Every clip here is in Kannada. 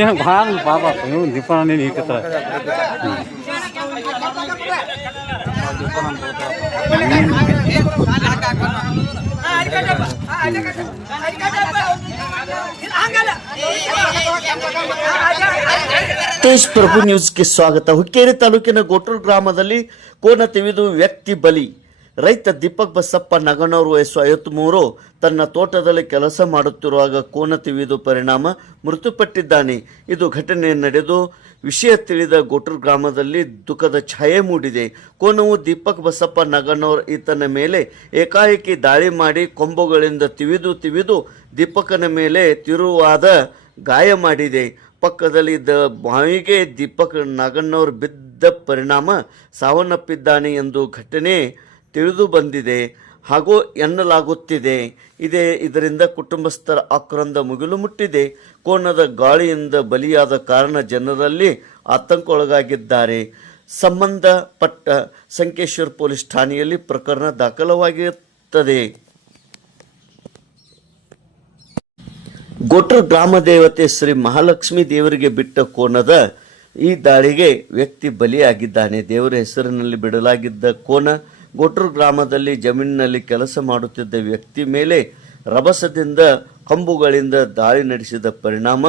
ಏನು ಭಾಳ ಪಾಪ ನೀವು ದೀಪಾವಳಿ ನೀಕತ್ತ ತೇಜ್ ಪ್ರಭು ನ್ಯೂಸ್ಗೆ ಸ್ವಾಗತ. ಹುಕ್ಕೇರಿ ತಾಲೂಕಿನ ಗೋಟೂರು ಗ್ರಾಮದಲ್ಲಿ ಕೋನ ತಿವಿದು ವ್ಯಕ್ತಿ ಬಲಿ. ರೈತ ದೀಪಕ್ ಬಸಪ್ಪ ನಗನವರು ವಯಸ್ಸು 53 ತನ್ನ ತೋಟದಲ್ಲಿ ಕೆಲಸ ಮಾಡುತ್ತಿರುವಾಗ ಕೋನ ತಿವಿದು ಪರಿಣಾಮ ಮೃತಪಟ್ಟಿದ್ದಾನೆ. ಇದು ಘಟನೆ ನಡೆದು ವಿಷಯ ತಿಳಿದ ಗೋಟೂರು ಗ್ರಾಮದಲ್ಲಿ ದುಃಖದ ಛಾಯೆ ಮೂಡಿದೆ. ಕೋನವು ದೀಪಕ್ ಬಸಪ್ಪ ನಗನವರು ಈತನ ಮೇಲೆ ಏಕಾಏಕಿ ದಾಳಿ ಮಾಡಿ ಕೊಂಬುಗಳಿಂದ ತಿವಿದು ದೀಪಕನ ಮೇಲೆ ತಿರುವಾದ ಗಾಯ ಮಾಡಿದೆ. ಪಕ್ಕದಲ್ಲಿ ಇದ್ದ ಬಾವಿಗೆ ದೀಪಕ್ ನಾಗಣ್ಣವರು ಬಿದ್ದ ಪರಿಣಾಮ ಸಾವನ್ನಪ್ಪಿದ್ದಾನೆ ಎಂದು ಘಟನೆ ತಿಳಿದು ಬಂದಿದೆ ಹಾಗೂ ಎನ್ನಲಾಗುತ್ತಿದೆ. ಇದರಿಂದ ಕುಟುಂಬಸ್ಥರ ಆಕ್ರಂದ ಮುಗಿಲು ಮುಟ್ಟಿದೆ. ಕೋನದ ಗಾಳಿಯಿಂದ ಬಲಿಯಾದ ಕಾರಣ ಜನರಲ್ಲಿ ಆತಂಕಕ್ಕೊಳಗಾಗಿದ್ದಾರೆ. ಸಂಬಂಧಪಟ್ಟ ಸಂಕೇಶ್ವರ ಪೊಲೀಸ್ ಠಾಣೆಯಲ್ಲಿ ಪ್ರಕರಣ ದಾಖಲಾಗಿರುತ್ತದೆ. ಗೋಟೂರು ಗ್ರಾಮ ದೇವತೆ ಶ್ರೀ ಮಹಾಲಕ್ಷ್ಮಿ ದೇವರಿಗೆ ಬಿಟ್ಟ ಕೋನದ ಈ ದಾಳಿಗೆ ವ್ಯಕ್ತಿ ಬಲಿಯಾಗಿದ್ದಾನೆ. ದೇವರ ಹೆಸರಿನಲ್ಲಿ ಬಿಡಲಾಗಿದ್ದ ಕೋನ ಗೋಟೂರು ಗ್ರಾಮದಲ್ಲಿ ಜಮೀನಿನಲ್ಲಿ ಕೆಲಸ ಮಾಡುತ್ತಿದ್ದ ವ್ಯಕ್ತಿ ಮೇಲೆ ರಭಸದಿಂದ ಕಂಬುಗಳಿಂದ ದಾಳಿ ನಡೆಸಿದ ಪರಿಣಾಮ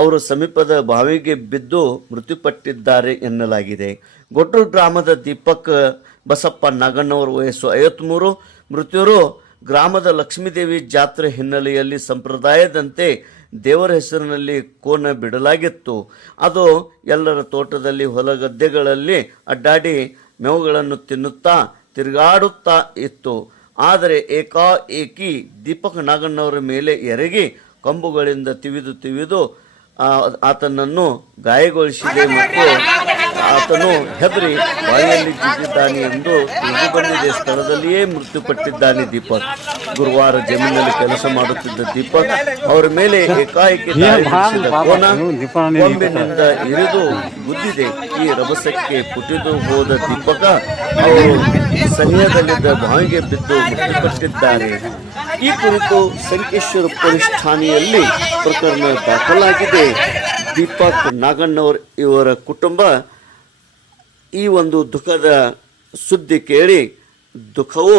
ಅವರು ಸಮೀಪದ ಬಾವಿಗೆ ಬಿದ್ದು ಮೃತಪಟ್ಟಿದ್ದಾರೆ ಎನ್ನಲಾಗಿದೆ. ಗೋಟೂರು ಗ್ರಾಮದ ದೀಪಕ್ ಬಸಪ್ಪ ನಾಗಣ್ಣವರ ವಯಸ್ಸು 53. ಮೃತರು ಗ್ರಾಮದ ಲಕ್ಷ್ಮೀದೇವಿ ಜಾತ್ರೆ ಹಿನ್ನೆಲೆಯಲ್ಲಿ ಸಂಪ್ರದಾಯದಂತೆ ದೇವರ ಹೆಸರಿನಲ್ಲಿ ಕೋನ ಬಿಡಲಾಗಿತ್ತು. ಅದು ಎಲ್ಲರ ತೋಟದಲ್ಲಿ ಹೊಲಗದ್ದೆಗಳಲ್ಲಿ ಅಡ್ಡಾಡಿ ಮೇವುಗಳನ್ನು ತಿನ್ನುತ್ತಾ ತಿರುಗಾಡುತ್ತಾ ಇತ್ತು. ಆದರೆ ಏಕಾಏಕಿ ದೀಪಕ್ ನಾಗಣ್ಣವರ ಮೇಲೆ ಎರಗಿ ಕೊಂಬುಗಳಿಂದ ತಿವಿದು ಆತನನ್ನು ಗಾಯಗೊಳಿಸಿದೆ ಮತ್ತು ಆತನು ಹೆದರಿ ಬಾಯಿಯಲ್ಲಿ ಜಿದ್ದಿದ್ದಾನೆ ಎಂದು ತಿಳಿದು ಬಂದಿದೆ. ಸ್ಥಳದಲ್ಲಿಯೇ ಮೃತಪಟ್ಟಿದ್ದಾನೆ ದೀಪಕ್. ಗುರುವಾರ ಜಮೀನಿನಲ್ಲಿ ಕೆಲಸ ಮಾಡುತ್ತಿದ್ದ ದೀಪಕ್ ಅವರ ಮೇಲೆ ಏಕಾಏಕಿ ಕೊಂಬಿನಿಂದ ಇರಿದು ಗುದ್ದಿದೆ. ಈ ರಭಸಕ್ಕೆ ಪುಟಿದು ಹೋದ ದೀಪಕ ಅವರು ಸಮಯದಲ್ಲಿದ್ದ ಬಾವಿಗೆ ಬಿದ್ದು ಮೃತಪಟ್ಟಿದ್ದಾರೆ. ಈ ಕುರಿತು ಸಂಕೇಶ್ವರ ಪೊಲೀಸ್ ಠಾಣೆಯಲ್ಲಿ ಪ್ರಕರಣ ದಾಖಲಾಗಿದೆ. ದೀಪಕ್ ನಾಗಣ್ಣವರ್ ಇವರ ಕುಟುಂಬ ಈ ಒಂದು ದುಃಖದ ಸುದ್ದಿ ಕೇಳಿ ದುಃಖವು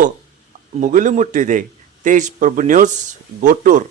ಮುಗಿಲು ಮುಟ್ಟಿದೆ. ತೇಜ್ ಪ್ರಭು ನ್ಯೂಸ್, ಗೋಟೂರ್.